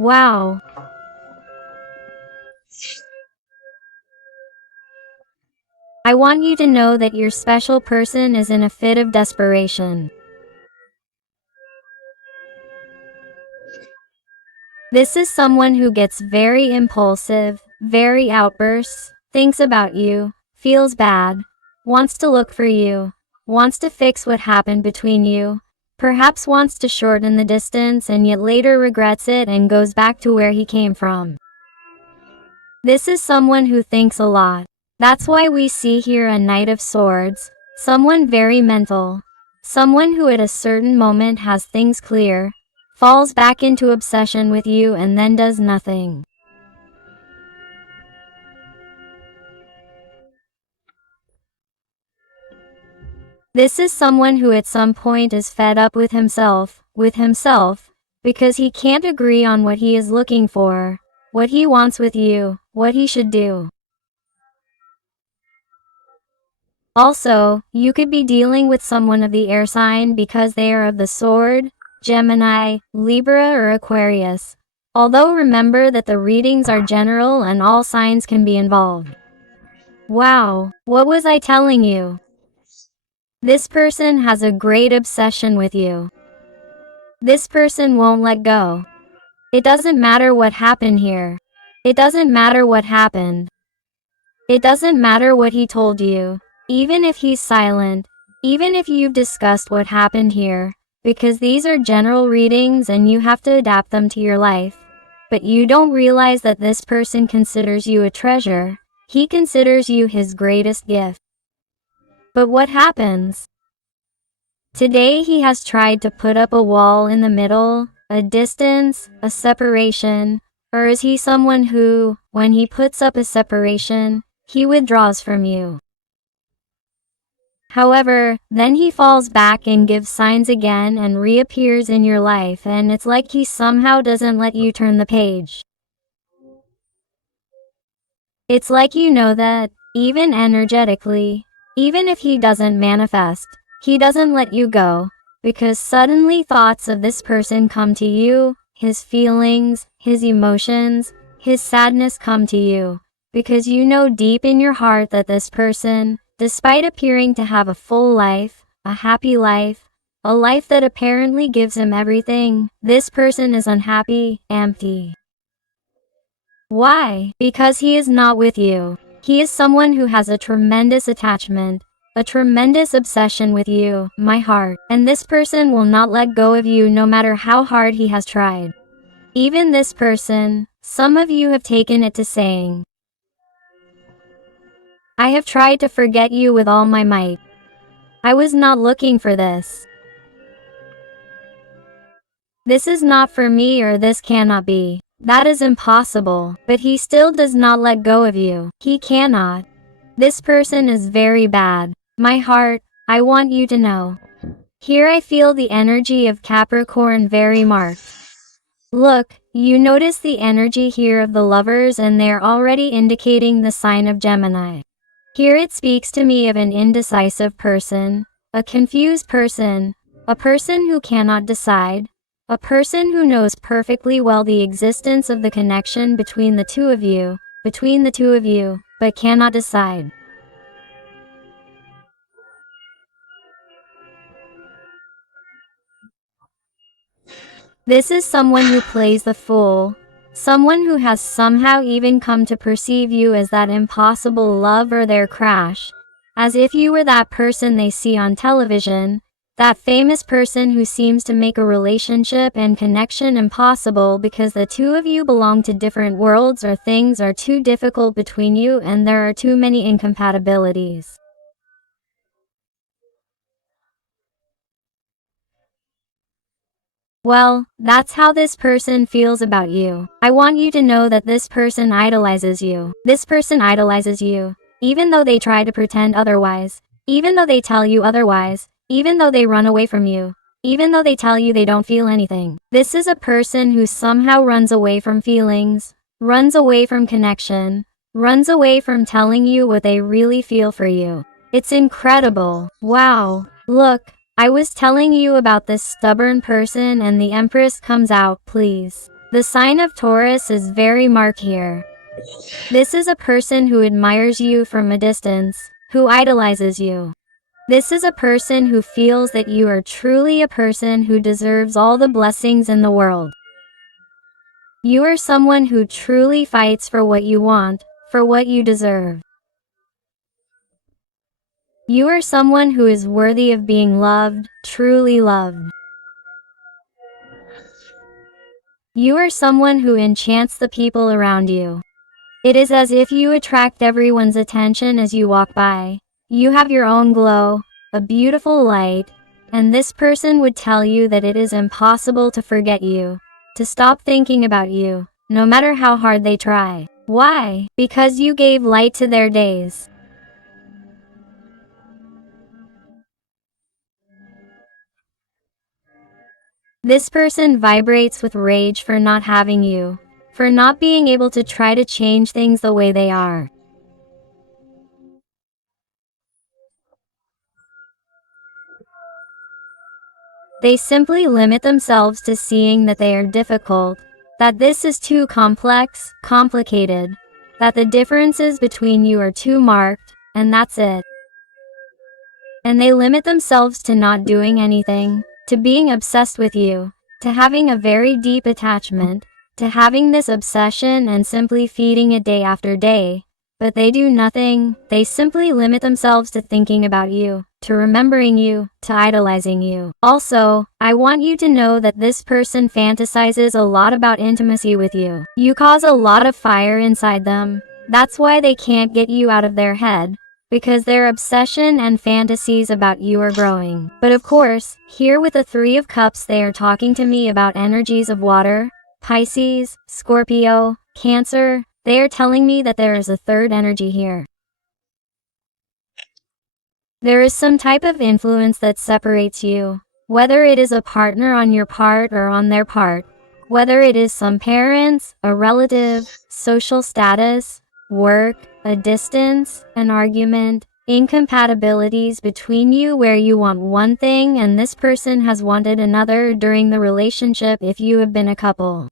Wow. I want you to know that your special person is in a fit of desperation. This is someone who gets very impulsive, very outbursts, thinks about you, feels bad, wants to look for you, wants to fix what happened between you, perhaps wants to shorten the distance and yet later regrets it and goes back to where he came from. This is someone who thinks a lot. That's why we see here a Knight of Swords, someone very mental, someone who at a certain moment has things clear, falls back into obsession with you and then does nothing. This is someone who at some point is fed up with himself, because he can't agree on what he is looking for, what he wants with you, what he should do. Also, you could be dealing with someone of the air sign because they are of the sword, Gemini, Libra or Aquarius. Although remember that the readings are general and all signs can be involved. Wow, what was I telling you? This person has a great obsession with you. This person won't let go. It doesn't matter what happened here. It doesn't matter what happened. It doesn't matter what he told you. Even if he's silent, even if you've discussed what happened here, because these are general readings and you have to adapt them to your life. But you don't realize that this person considers you a treasure. He considers you his greatest gift. But what happens? Today he has tried to put up a wall in the middle, a distance, a separation, or is he someone who, when he puts up a separation, he withdraws from you? However, then he falls back and gives signs again and reappears in your life, and it's like he somehow doesn't let you turn the page. It's like you know that, even energetically, even if he doesn't manifest, he doesn't let you go, because suddenly thoughts of this person come to you, his feelings, his emotions, his sadness come to you, because you know deep in your heart that this person, despite appearing to have a full life, a happy life, a life that apparently gives him everything, this person is unhappy, empty. Why? Because he is not with you. He is someone who has a tremendous attachment, a tremendous obsession with you, my heart, and this person will not let go of you no matter how hard he has tried. Even this person, some of you have taken it to saying, I have tried to forget you with all my might. I was not looking for this. This is not for me, or this cannot be. That is impossible. But he still does not let go of you. He cannot. This person is very bad. My heart, I want you to know. Here I feel the energy of Capricorn very marked. Look, you notice the energy here of the lovers and they're already indicating the sign of Gemini. Here it speaks to me of an indecisive person, a confused person, a person who cannot decide, a person who knows perfectly well the existence of the connection between the two of you, but cannot decide. This is someone who plays the fool, someone who has somehow even come to perceive you as that impossible love or their crush, as if you were that person they see on television, that famous person who seems to make a relationship and connection impossible because the two of you belong to different worlds or things are too difficult between you and there are too many incompatibilities. Well, that's how this person feels about you. I want you to know that this person idolizes you. This person idolizes you, even though they try to pretend otherwise, even though they tell you otherwise, even though they run away from you, even though they tell you they don't feel anything. This is a person who somehow runs away from feelings, runs away from connection, runs away from telling you what they really feel for you. It's incredible. Wow. Look. I was telling you about this stubborn person and the Empress comes out, please. The sign of Taurus is very marked here. This is a person who admires you from a distance, who idolizes you. This is a person who feels that you are truly a person who deserves all the blessings in the world. You are someone who truly fights for what you want, for what you deserve. You are someone who is worthy of being loved, truly loved. You are someone who enchants the people around you. It is as if you attract everyone's attention as you walk by. You have your own glow, a beautiful light, and this person would tell you that it is impossible to forget you, to stop thinking about you, no matter how hard they try. Why? Because you gave light to their days. This person vibrates with rage for not having you, for not being able to try to change things the way they are. They simply limit themselves to seeing that they are difficult, that this is too complex, complicated, that the differences between you are too marked, and that's it. And they limit themselves to not doing anything, to being obsessed with you, to having a very deep attachment, to having this obsession and simply feeding it day after day. But they do nothing, they simply limit themselves to thinking about you, to remembering you, to idolizing you. Also, I want you to know that this person fantasizes a lot about intimacy with you. You cause a lot of fire inside them. That's why they can't get you out of their head, because their obsession and fantasies about you are growing. But of course, here with the Three of Cups, they are talking to me about energies of water, Pisces, Scorpio, Cancer. They are telling me that there is a third energy here. There is some type of influence that separates you, whether it is a partner on your part or on their part, whether it is some parents, a relative, social status, work, a distance, an argument, incompatibilities between you where you want one thing and this person has wanted another during the relationship if you have been a couple.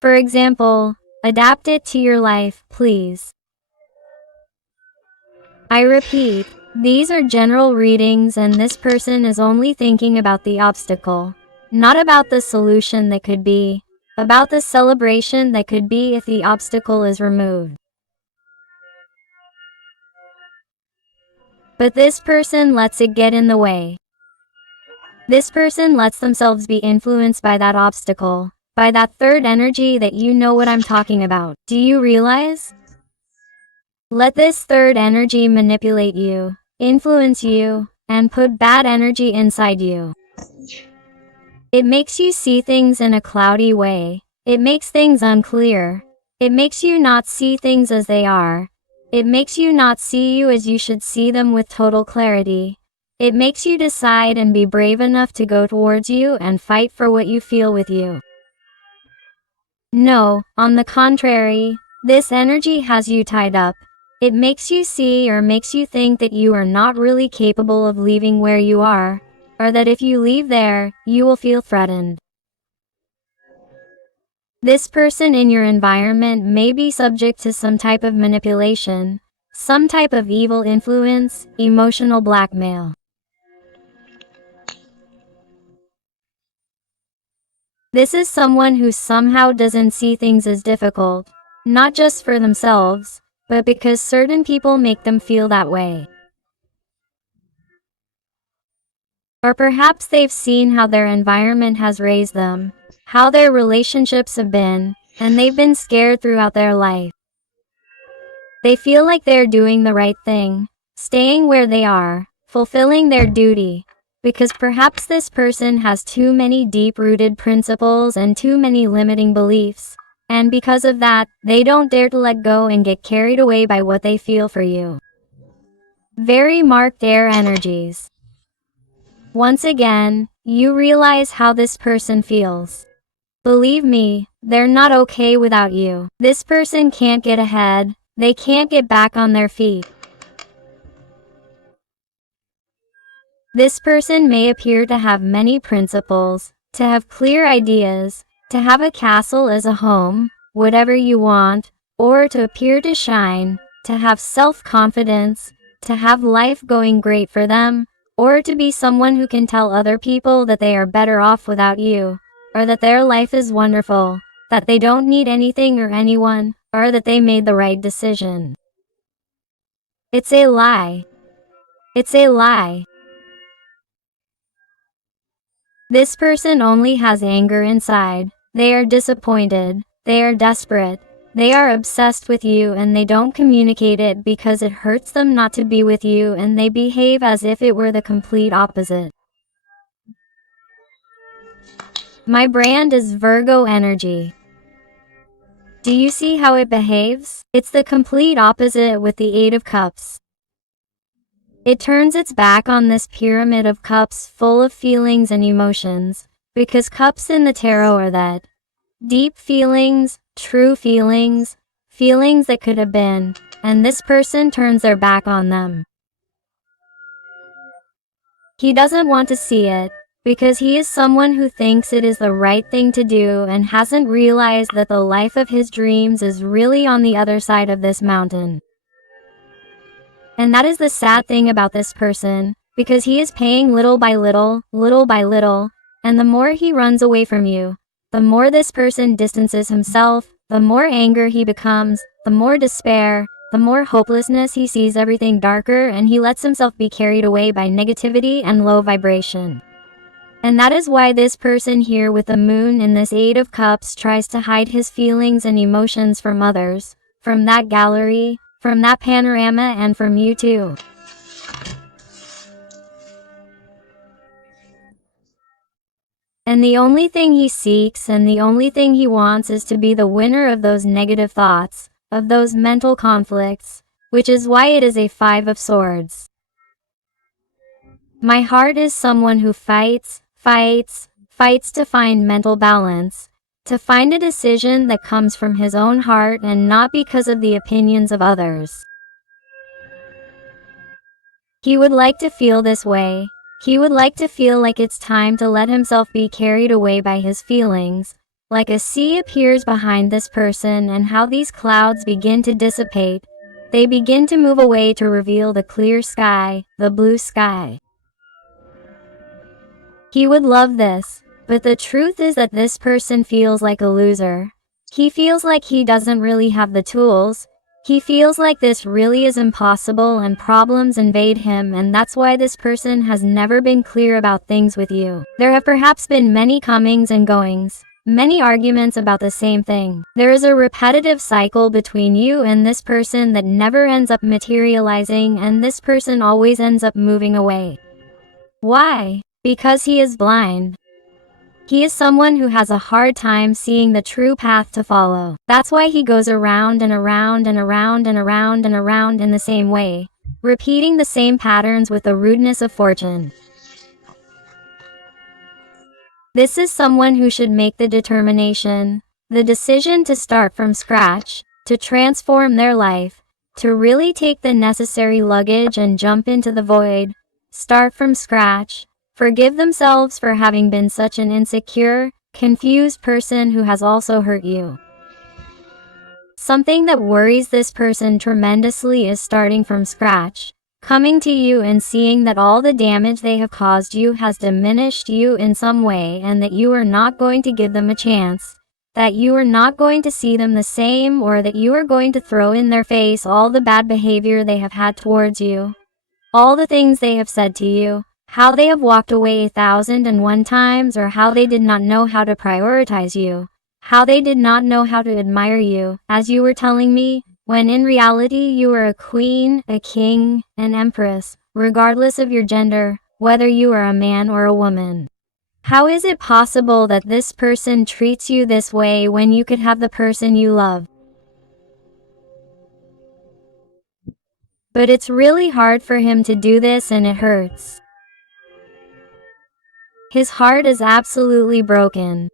For example, adapt it to your life, please. I repeat, these are general readings and this person is only thinking about the obstacle, not about the solution that could be, about the celebration that could be if the obstacle is removed. But this person lets it get in the way. This person lets themselves be influenced by that obstacle, by that third energy that you know what I'm talking about. Do you realize? Let this third energy manipulate you, influence you, and put bad energy inside you. It makes you see things in a cloudy way. It makes things unclear. It makes you not see things as they are. It makes you not see you as you should see them with total clarity. It makes you decide and be brave enough to go towards you and fight for what you feel with you. No, on the contrary, this energy has you tied up. It makes you see or makes you think that you are not really capable of leaving where you are, or that if you leave there, you will feel threatened. This person in your environment may be subject to some type of manipulation, some type of evil influence, emotional blackmail. This is someone who somehow doesn't see things as difficult, not just for themselves, but because certain people make them feel that way. Or perhaps they've seen how their environment has raised them, how their relationships have been, and they've been scared throughout their life. They feel like they're doing the right thing, staying where they are, fulfilling their duty, because perhaps this person has too many deep-rooted principles and too many limiting beliefs, and because of that, they don't dare to let go and get carried away by what they feel for you. Very marked air energies. Once again, you realize how this person feels. Believe me, they're not okay without you. This person can't get ahead, they can't get back on their feet. This person may appear to have many principles, to have clear ideas, to have a castle as a home, whatever you want, or to appear to shine, to have self-confidence, to have life going great for them, or to be someone who can tell other people that they are better off without you, or that their life is wonderful, that they don't need anything or anyone, or that they made the right decision. It's a lie. It's a lie. This person only has anger inside. They are disappointed. They are desperate. They are obsessed with you and they don't communicate it because it hurts them not to be with you, and they behave as if it were the complete opposite. My brand is Virgo energy. Do you see how it behaves? It's the complete opposite with the Eight of Cups. It turns its back on this pyramid of cups full of feelings and emotions, because cups in the tarot are that deep feelings, true feelings, feelings that could have been, and this person turns their back on them. He doesn't want to see it, because he is someone who thinks it is the right thing to do and hasn't realized that the life of his dreams is really on the other side of this mountain. And that is the sad thing about this person, because he is paying little by little, and the more he runs away from you, the more this person distances himself, the more anger he becomes, the more despair, the more hopelessness he sees everything darker, and he lets himself be carried away by negativity and low vibration. And that is why this person here with the moon in this Eight of Cups tries to hide his feelings and emotions from others, from that gallery, from that panorama, and from you too. And the only thing he seeks and the only thing he wants is to be the winner of those negative thoughts, of those mental conflicts, which is why it is a Five of Swords. My heart is someone who fights to find mental balance, to find a decision that comes from his own heart and not because of the opinions of others. He would like to feel this way. He would like to feel like it's time to let himself be carried away by his feelings, like a sea appears behind this person and how these clouds begin to dissipate. They begin to move away to reveal the clear sky, the blue sky. He would love this, but the truth is that this person feels like a loser. He feels like he doesn't really have the tools. He feels like this really is impossible and problems invade him, and that's why this person has never been clear about things with you. There have perhaps been many comings and goings, many arguments about the same thing. There is a repetitive cycle between you and this person that never ends up materializing, and this person always ends up moving away. Why? Because he is blind. He is someone who has a hard time seeing the true path to follow. That's why he goes around and around and around and around and around in the same way, repeating the same patterns with the rudeness of fortune. This is someone who should make the determination, the decision to start from scratch, to transform their life, to really take the necessary luggage and jump into the void, start from scratch. Forgive themselves for having been such an insecure, confused person who has also hurt you. Something that worries this person tremendously is starting from scratch, coming to you and seeing that all the damage they have caused you has diminished you in some way, and that you are not going to give them a chance, that you are not going to see them the same, or that you are going to throw in their face all the bad behavior they have had towards you, all the things they have said to you, how they have walked away 1,001 times, or how they did not know how to prioritize you, how they did not know how to admire you, as you were telling me, when in reality you are a queen, a king, an empress, regardless of your gender, whether you are a man or a woman. How is it possible that this person treats you this way when you could have the person you love? But it's really hard for him to do this, and it hurts. His heart is absolutely broken.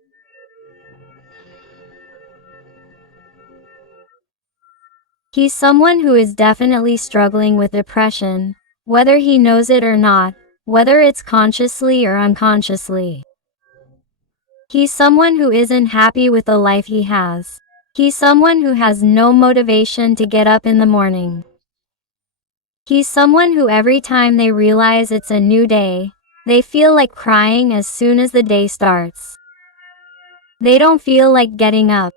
He's someone who is definitely struggling with depression, whether he knows it or not, whether it's consciously or unconsciously. He's someone who isn't happy with the life he has. He's someone who has no motivation to get up in the morning. He's someone who every time they realize it's a new day, they feel like crying as soon as the day starts. They don't feel like getting up.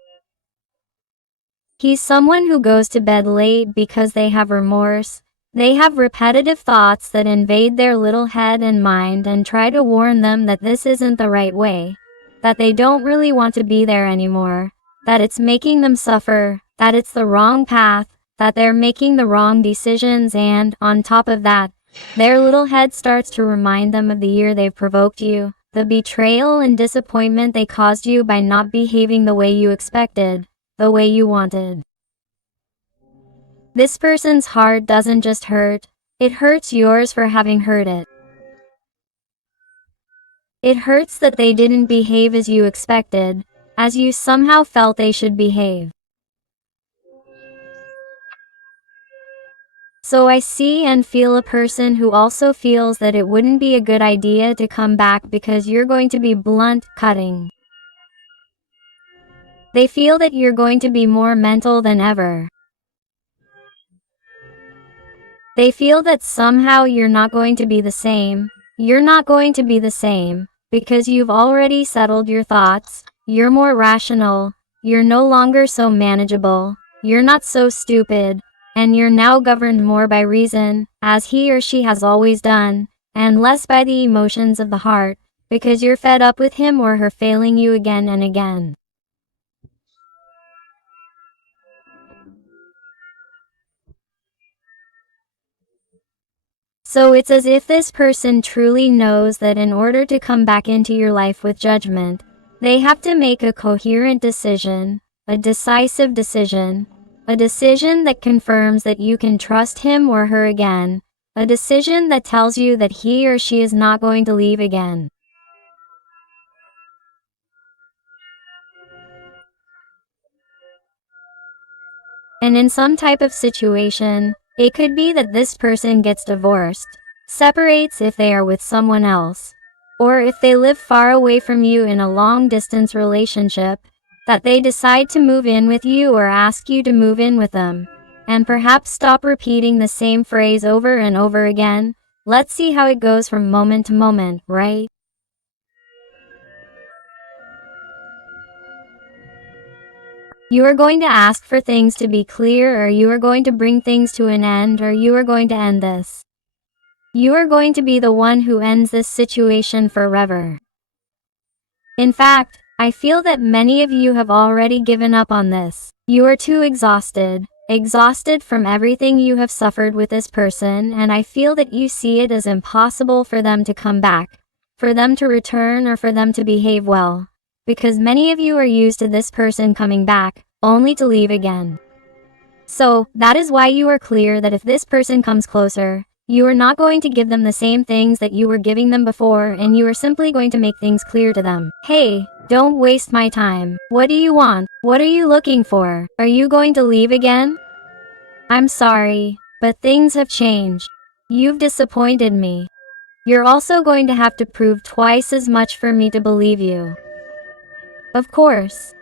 He's someone who goes to bed late because they have remorse. They have repetitive thoughts that invade their little head and mind and try to warn them that this isn't the right way, that they don't really want to be there anymore, that it's making them suffer, that it's the wrong path, that they're making the wrong decisions, and, on top of that, their little head starts to remind them of the year they've provoked you, the betrayal and disappointment they caused you by not behaving the way you expected, the way you wanted. This person's heart doesn't just hurt, it hurts yours for having hurt it. It hurts that they didn't behave as you expected, as you somehow felt they should behave. So I see and feel a person who also feels that it wouldn't be a good idea to come back because you're going to be blunt, cutting. They feel that you're going to be more mental than ever. They feel that somehow you're not going to be the same. You're not going to be the same, because you've already settled your thoughts, you're more rational, you're no longer so manageable, you're not so stupid, and you're now governed more by reason, as he or she has always done, and less by the emotions of the heart, because you're fed up with him or her failing you again and again. So it's as if this person truly knows that in order to come back into your life with judgment, they have to make a coherent decision, a decisive decision, a decision that confirms that you can trust him or her again, a decision that tells you that he or she is not going to leave again. And in some type of situation, it could be that this person gets divorced, separates if they are with someone else, or if they live far away from you in a long-distance relationship, that they decide to move in with you or ask you to move in with them, and perhaps stop repeating the same phrase over and over again. Let's see how it goes from moment to moment, right? You are going to ask for things to be clear, or you are going to bring things to an end, or you are going to end this. You are going to be the one who ends this situation forever. In fact, I feel that many of you have already given up on this. You are too exhausted from everything you have suffered with this person, and I feel that you see it as impossible for them to come back, for them to return, or for them to behave well. Because many of you are used to this person coming back, only to leave again. So, that is why you are clear that if this person comes closer, you are not going to give them the same things that you were giving them before, and you are simply going to make things clear to them. Hey, don't waste my time. What do you want? What are you looking for? Are you going to leave again? I'm sorry, but things have changed. You've disappointed me. You're also going to have to prove twice as much for me to believe you. Of course.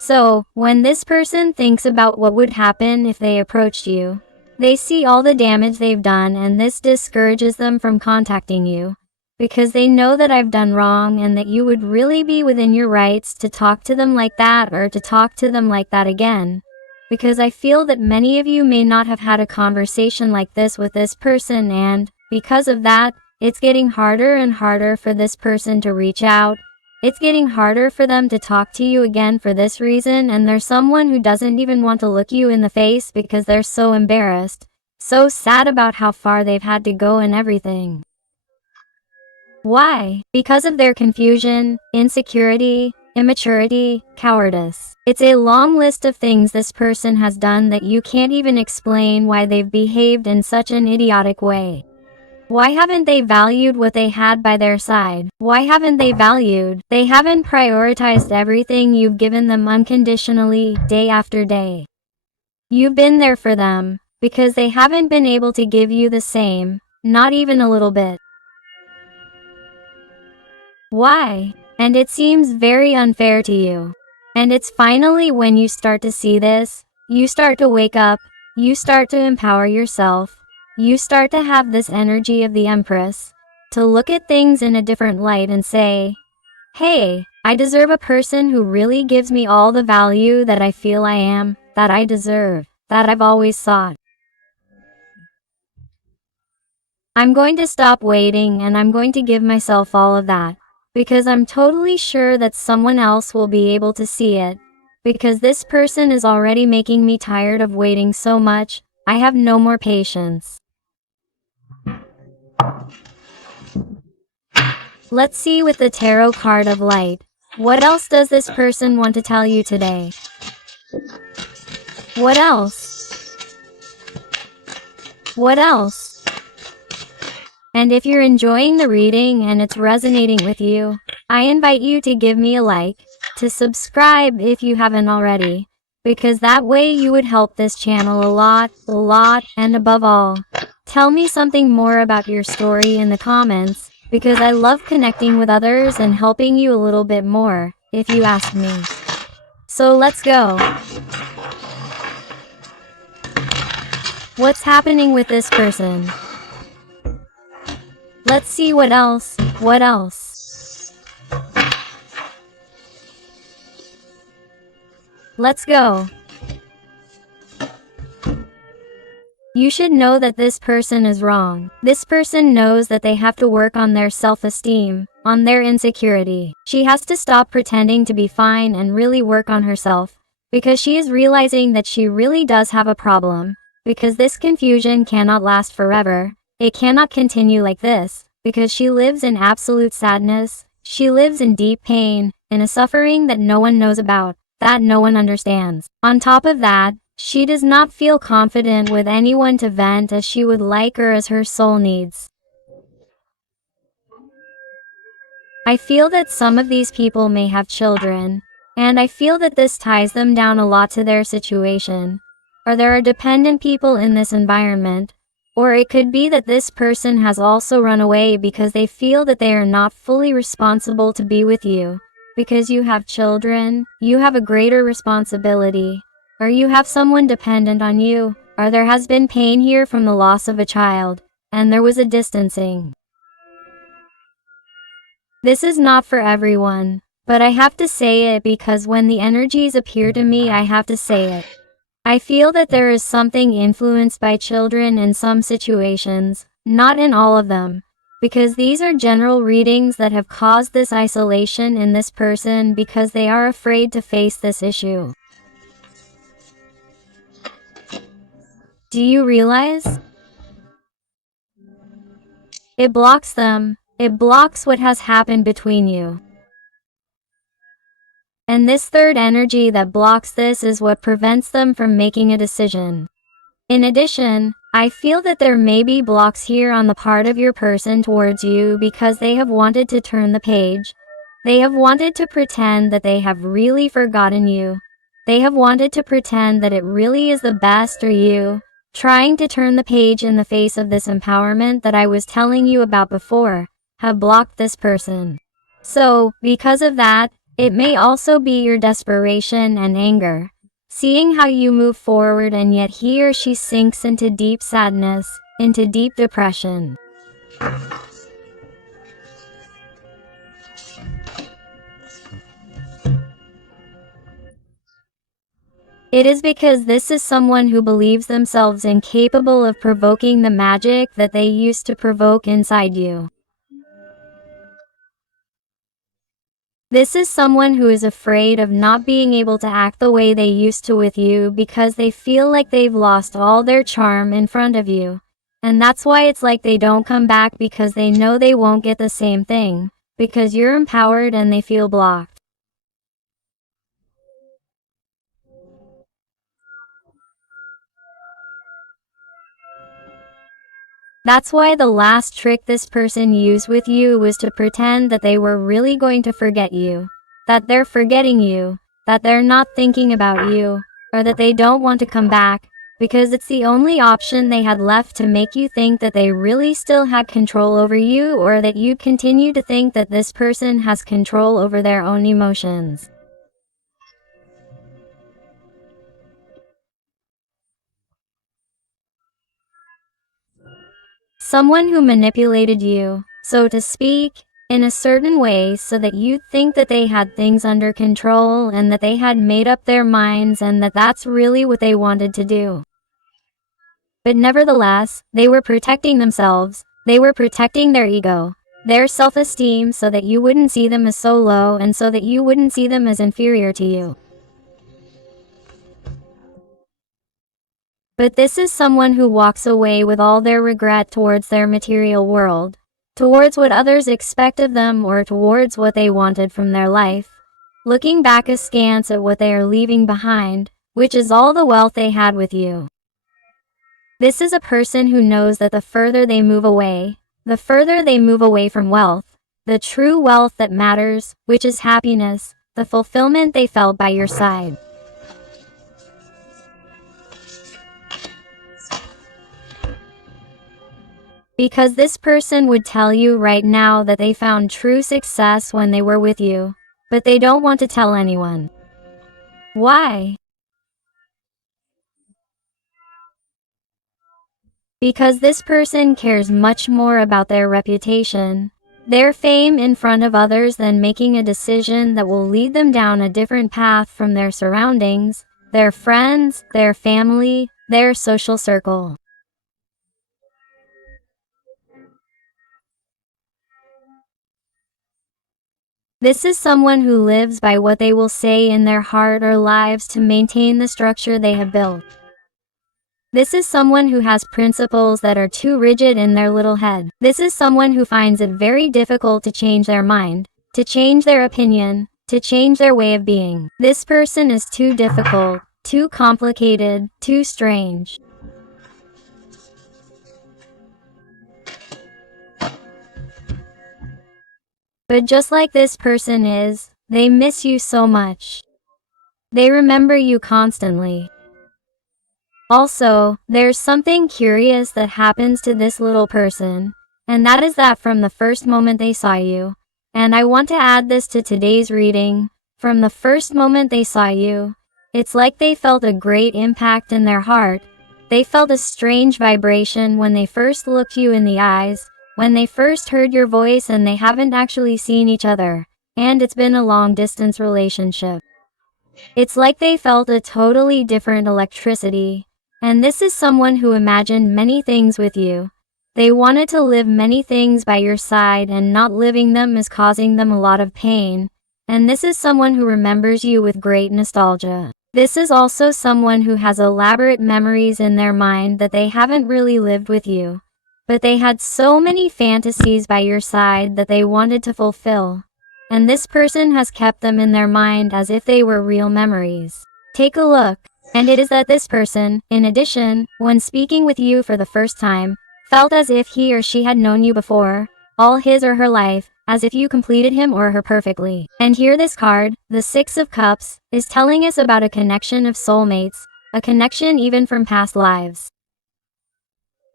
So, when this person thinks about what would happen if they approached you, they see all the damage they've done, and this discourages them from contacting you, because they know that I've done wrong and that you would really be within your rights to talk to them like that, or to talk to them like that again. Because I feel that many of you may not have had a conversation like this with this person, and, because of that, it's getting harder and harder for this person to reach out. It's getting harder for them to talk to you again for this reason, and there's someone who doesn't even want to look you in the face because they're so embarrassed, so sad about how far they've had to go and everything. Why? Because of their confusion, insecurity, immaturity, cowardice. It's a long list of things this person has done that you can't even explain why they've behaved in such an idiotic way. Why haven't they valued what they had by their side? Why haven't they valued? They haven't prioritized everything you've given them unconditionally, day after day. You've been there for them, because they haven't been able to give you the same, not even a little bit. Why? And it seems very unfair to you. And it's finally when you start to see this, you start to wake up, you start to empower yourself, you start to have this energy of the Empress, to look at things in a different light and say, hey, I deserve a person who really gives me all the value that I feel I am, that I deserve, that I've always sought. I'm going to stop waiting and I'm going to give myself all of that, because I'm totally sure that someone else will be able to see it, because this person is already making me tired of waiting so much. I have no more patience. Let's see with the tarot card of light. What else does this person want to tell you today? What else? What else? And if you're enjoying the reading and it's resonating with you, I invite you to give me a like, to subscribe if you haven't already, because that way you would help this channel a lot, and above all, tell me something more about your story in the comments, because I love connecting with others and helping you a little bit more, if you ask me. So let's go. What's happening with this person? Let's see what else. What else? Let's go. You should know that this person is wrong. This person knows that they have to work on their self-esteem, on their insecurity. She has to stop pretending to be fine and really work on herself, because she is realizing that she really does have a problem, because this confusion cannot last forever. It cannot continue like this, because she lives in absolute sadness. She lives in deep pain, in a suffering that no one knows about, that no one understands. On top of that, she does not feel confident with anyone to vent as she would like or as her soul needs. I feel that some of these people may have children, and I feel that this ties them down a lot to their situation. Or there are dependent people in this environment. Or it could be that this person has also run away because they feel that they are not fully responsible to be with you. Because you have children, you have a greater responsibility. Or you have someone dependent on you. Or there has been pain here from the loss of a child, and there was a distancing. This is not for everyone, but I have to say it because when the energies appear to me, I have to say it. I feel that there is something influenced by children in some situations, not in all of them, because these are general readings that have caused this isolation in this person because they are afraid to face this issue. Do you realize? It blocks them. It blocks what has happened between you. And this third energy that blocks this is what prevents them from making a decision. In addition, I feel that there may be blocks here on the part of your person towards you because they have wanted to turn the page. They have wanted to pretend that they have really forgotten you. They have wanted to pretend that it really is the best for you, trying to turn the page in the face of this empowerment that I was telling you about before, have blocked this person. So, because of that, it may also be your desperation and anger, seeing how you move forward and yet he or she sinks into deep sadness, into deep depression. It is because this is someone who believes themselves incapable of provoking the magic that they used to provoke inside you. This is someone who is afraid of not being able to act the way they used to with you because they feel like they've lost all their charm in front of you. And that's why it's like they don't come back because they know they won't get the same thing, because you're empowered and they feel blocked. That's why the last trick this person used with you was to pretend that they were really going to forget you, that they're forgetting you, that they're not thinking about you, or that they don't want to come back, because it's the only option they had left to make you think that they really still had control over you, or that you continue to think that this person has control over their own emotions. Someone who manipulated you, so to speak, in a certain way so that you'd think that they had things under control and that they had made up their minds and that that's really what they wanted to do. But nevertheless, they were protecting themselves, they were protecting their ego, their self-esteem, so that you wouldn't see them as so low and so that you wouldn't see them as inferior to you. But this is someone who walks away with all their regret towards their material world, towards what others expect of them, or towards what they wanted from their life, looking back askance at what they are leaving behind, which is all the wealth they had with you. This is a person who knows that the further they move away from wealth, the true wealth that matters, which is happiness, the fulfillment they felt by your side. Because this person would tell you right now that they found true success when they were with you, but they don't want to tell anyone. Why? Because this person cares much more about their reputation, their fame in front of others, than making a decision that will lead them down a different path from their surroundings, their friends, their family, their social circle. This is someone who lives by what they will say in their heart or lives to maintain the structure they have built. This is someone who has principles that are too rigid in their little head. This is someone who finds it very difficult to change their mind, to change their opinion, to change their way of being. This person is too difficult, too complicated, too strange. But just like this person is, they miss you so much. They remember you constantly. Also, there's something curious that happens to this little person, and that is that from the first moment they saw you, and I want to add this to today's reading, from the first moment they saw you, it's like they felt a great impact in their heart. They felt a strange vibration when they first looked you in the eyes, when they first heard your voice, and they haven't actually seen each other, and it's been a long-distance relationship. It's like they felt a totally different electricity. And this is someone who imagined many things with you. They wanted to live many things by your side, and not living them is causing them a lot of pain. And this is someone who remembers you with great nostalgia. This is also someone who has elaborate memories in their mind that they haven't really lived with you. But they had so many fantasies by your side that they wanted to fulfill. And this person has kept them in their mind as if they were real memories. Take a look. And it is that this person, in addition, when speaking with you for the first time, felt as if he or she had known you before, all his or her life, as if you completed him or her perfectly. And here this card, the Six of Cups, is telling us about a connection of soulmates, a connection even from past lives.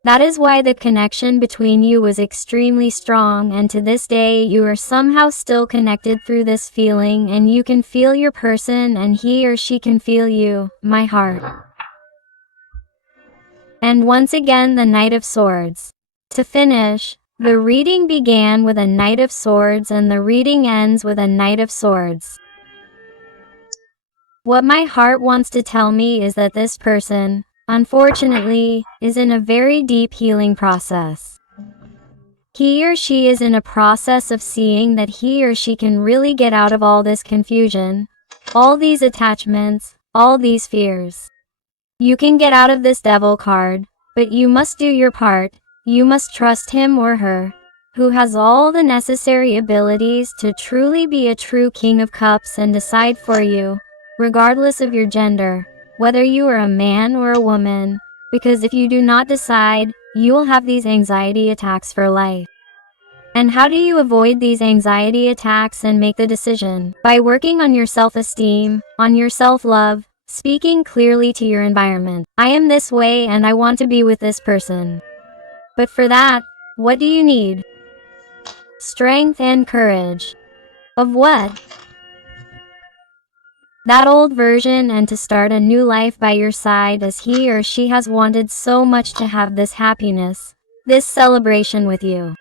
That is why the connection between you was extremely strong, and to this day you are somehow still connected through this feeling, and you can feel your person and he or she can feel you, my heart. And once again, the Knight of Swords. To finish, the reading began with a Knight of Swords and the reading ends with a Knight of Swords. What my heart wants to tell me is that this person, unfortunately, is in a very deep healing process. He or she is in a process of seeing that he or she can really get out of all this confusion, all these attachments, all these fears. You can get out of this Devil card, but you must do your part. You must trust him or her, who has all the necessary abilities to truly be a true King of Cups and decide for you, regardless of your gender, whether you are a man or a woman, because if you do not decide, you will have these anxiety attacks for life. And how do you avoid these anxiety attacks and make the decision? By working on your self-esteem, on your self-love, speaking clearly to your environment. I am this way and I want to be with this person. But for that, what do you need? Strength and courage. Of what? That old version, and to start a new life by your side, as he or she has wanted so much to have this happiness, this celebration with you.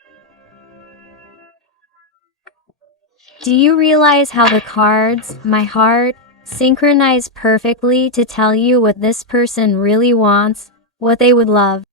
Do you realize how the cards, my heart, synchronize perfectly to tell you what this person really wants, what they would love?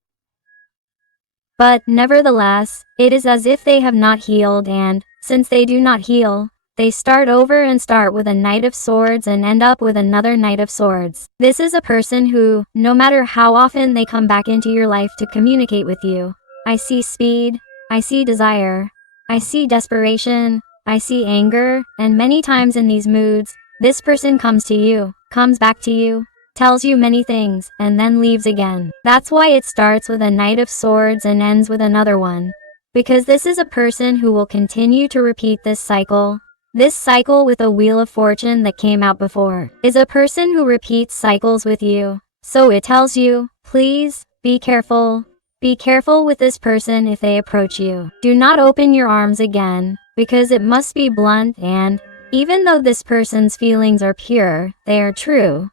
But, nevertheless, it is as if they have not healed, and, since they do not heal, they start over and start with a Knight of Swords and end up with another Knight of Swords. This is a person who, no matter how often they come back into your life to communicate with you, I see speed, I see desire, I see desperation, I see anger, and many times in these moods, this person comes to you, comes back to you, tells you many things, and then leaves again. That's why it starts with a Knight of Swords and ends with another one. Because this is a person who will continue to repeat this cycle. This cycle with a Wheel of Fortune that came out before is a person who repeats cycles with you. So it tells you, please, be careful. Be careful with this person if they approach you. Do not open your arms again, because it must be blunt and, even though this person's feelings are pure, they are true.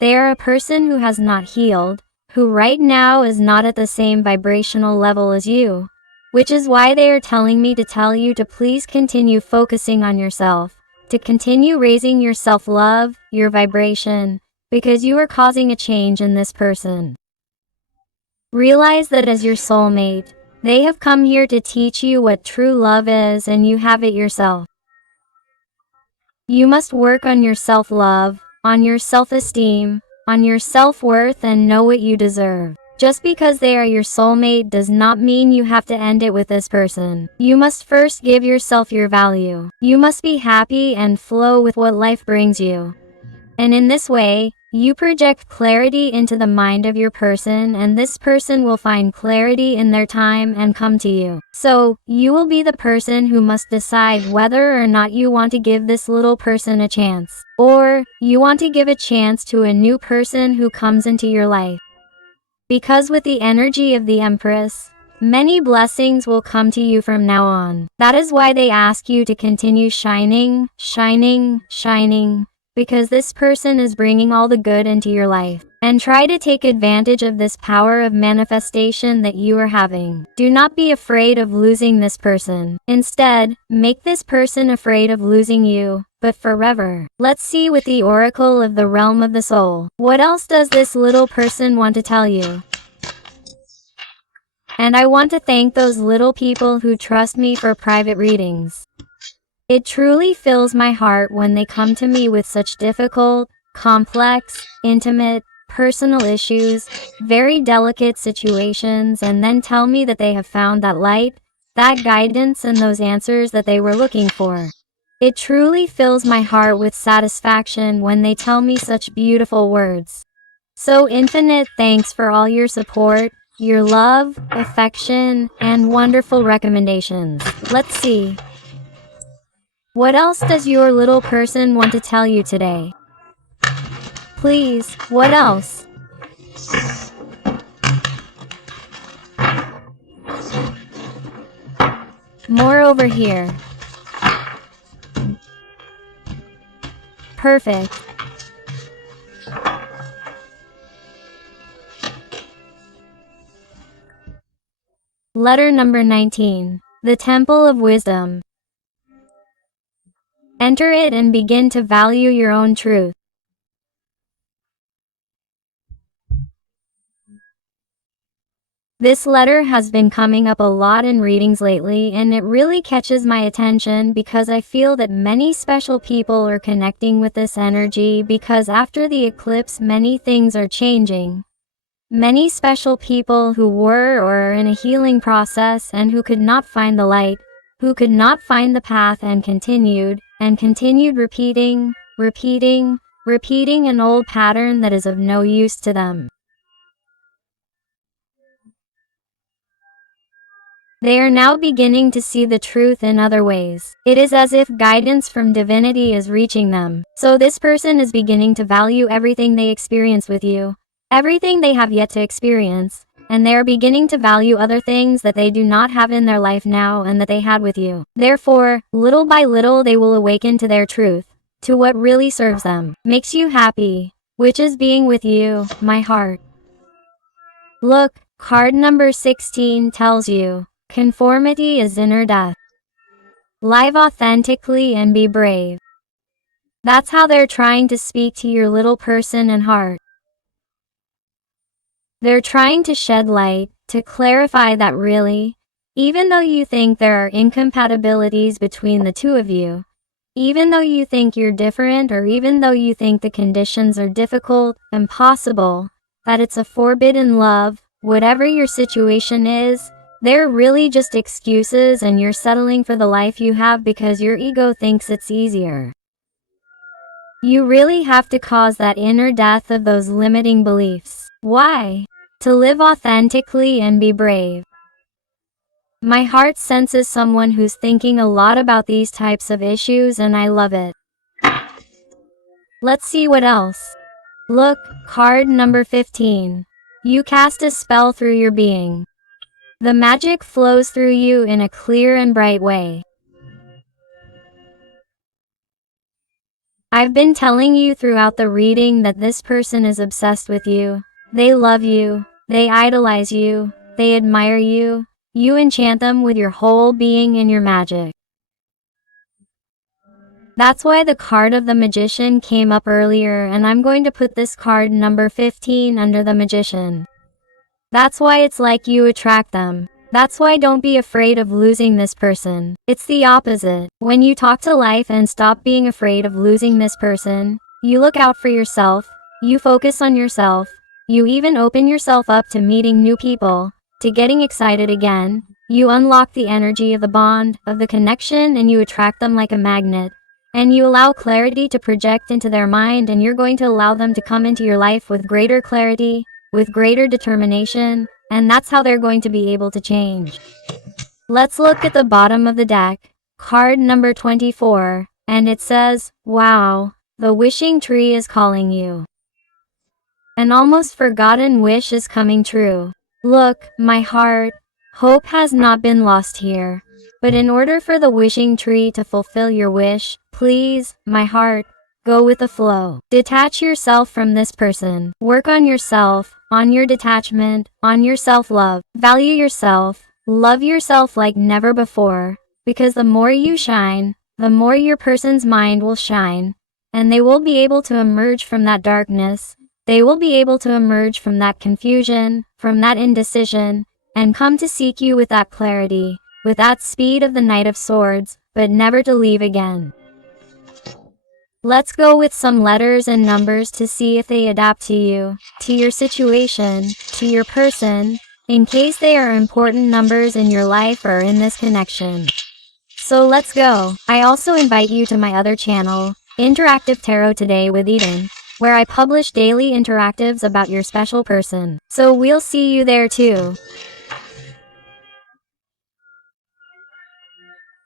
They are a person who has not healed, who right now is not at the same vibrational level as you. Which is why they are telling me to tell you to please continue focusing on yourself, to continue raising your self-love, your vibration, because you are causing a change in this person. Realize that as your soulmate, they have come here to teach you what true love is, and you have it yourself. You must work on your self-love, on your self-esteem, on your self-worth, and know what you deserve. Just because they are your soulmate does not mean you have to end it with this person. You must first give yourself your value. You must be happy and flow with what life brings you. And in this way, you project clarity into the mind of your person, and this person will find clarity in their time and come to you. So, you will be the person who must decide whether or not you want to give this little person a chance, or you want to give a chance to a new person who comes into your life. Because with the energy of the Empress, many blessings will come to you from now on. That is why they ask you to continue shining, shining, shining, because this person is bringing all the good into your life. And try to take advantage of this power of manifestation that you are having. Do not be afraid of losing this person. Instead, make this person afraid of losing you, but forever. Let's see with the Oracle of the Realm of the Soul. What else does this little person want to tell you? And I want to thank those little people who trust me for private readings. It truly fills my heart when they come to me with such difficult, complex, intimate, personal issues, very delicate situations, and then tell me that they have found that light, that guidance, and those answers that they were looking for. It truly fills my heart with satisfaction when they tell me such beautiful words. So infinite thanks for all your support, your love, affection, and wonderful recommendations. Let's see. What else does your little person want to tell you today? Please, what else? More over here. Perfect. Letter number 19. The Temple of Wisdom. Enter it and begin to value your own truth. This letter has been coming up a lot in readings lately, and it really catches my attention because I feel that many special people are connecting with this energy, because after the eclipse many things are changing. Many special people who were or are in a healing process and who could not find the light, who could not find the path, and continued repeating an old pattern that is of no use to them. They are now beginning to see the truth in other ways. It is as if guidance from divinity is reaching them. So this person is beginning to value everything they experience with you, everything they have yet to experience, and they are beginning to value other things that they do not have in their life now and that they had with you. Therefore, little by little they will awaken to their truth, to what really serves them, makes you happy, which is being with you, my heart. Look, card number 16 tells you, conformity is inner death. Live authentically and be brave. That's how they're trying to speak to your little person and heart. They're trying to shed light, to clarify that really, even though you think there are incompatibilities between the two of you, even though you think you're different, or even though you think the conditions are difficult, impossible, that it's a forbidden love, whatever your situation is, they're really just excuses and you're settling for the life you have because your ego thinks it's easier. You really have to cause that inner death of those limiting beliefs. Why? To live authentically and be brave. My heart senses someone who's thinking a lot about these types of issues and I love it. Let's see what else. Look, card number 15. You cast a spell through your being. The magic flows through you in a clear and bright way. I've been telling you throughout the reading that this person is obsessed with you. They love you, they idolize you, they admire you, you enchant them with your whole being and your magic. That's why the card of the Magician came up earlier, and I'm going to put this card number 15 under the Magician. That's why it's like you attract them. That's why don't be afraid of losing this person. It's the opposite. When you talk to life and stop being afraid of losing this person, you look out for yourself, you focus on yourself, you even open yourself up to meeting new people, to getting excited again, you unlock the energy of the bond, of the connection, and you attract them like a magnet. And you allow clarity to project into their mind, and you're going to allow them to come into your life with greater clarity, with greater determination, and that's how they're going to be able to change. Let's look at the bottom of the deck, card number 24, and it says, wow, the wishing tree is calling you. An almost forgotten wish is coming true. Look, my heart, hope has not been lost here. But in order for the wishing tree to fulfill your wish, please, my heart, go with the flow. Detach yourself from this person. Work on yourself, on your detachment, on your self-love. Value yourself, love yourself like never before, because the more you shine, the more your person's mind will shine, and they will be able to emerge from that darkness. They will be able to emerge from that confusion, from that indecision, and come to seek you with that clarity, with that speed of the Knight of Swords, but never to leave again. Let's go with some letters and numbers to see if they adapt to you, to your situation, to your person, in case they are important numbers in your life or in this connection. So let's go. I also invite you to my other channel, Interactive Tarot Today with Eden, where I publish daily interactives about your special person. So we'll see you there too.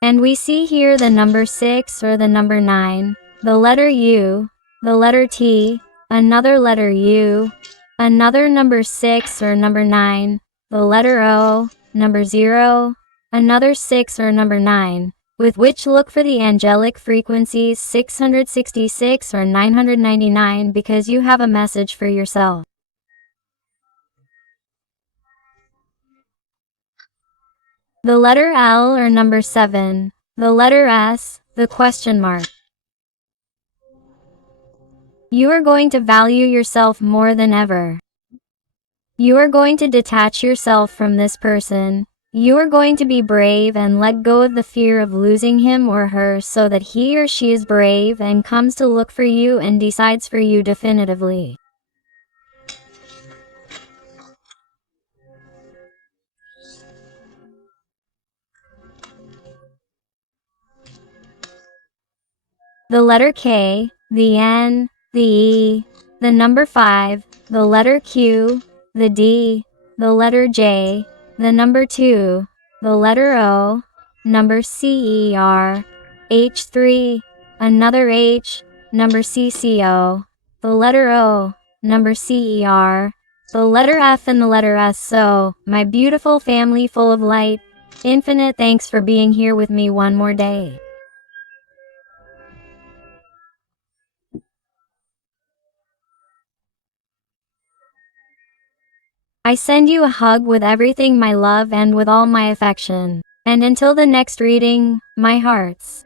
And we see here the number 6 or the number 9, the letter U, the letter T, another letter U, another number 6 or number 9, the letter O, number 0, another 6 or number 9, with which look for the angelic frequencies 666 or 999 because you have a message for yourself. The letter L or number 7, the letter S, the question mark. You are going to value yourself more than ever. You are going to detach yourself from this person. You are going to be brave and let go of the fear of losing him or her so that he or she is brave and comes to look for you and decides for you definitively. The letter K, the N, the E, the number 5, the letter Q, the D, the letter J, the number 2, the letter O, number CER, H3, another H, number CCO, the letter O, number CER, the letter F and the letter S. So, my beautiful family full of light, infinite thanks for being here with me one more day. I send you a hug with everything my love and with all my affection. And until the next reading, my hearts.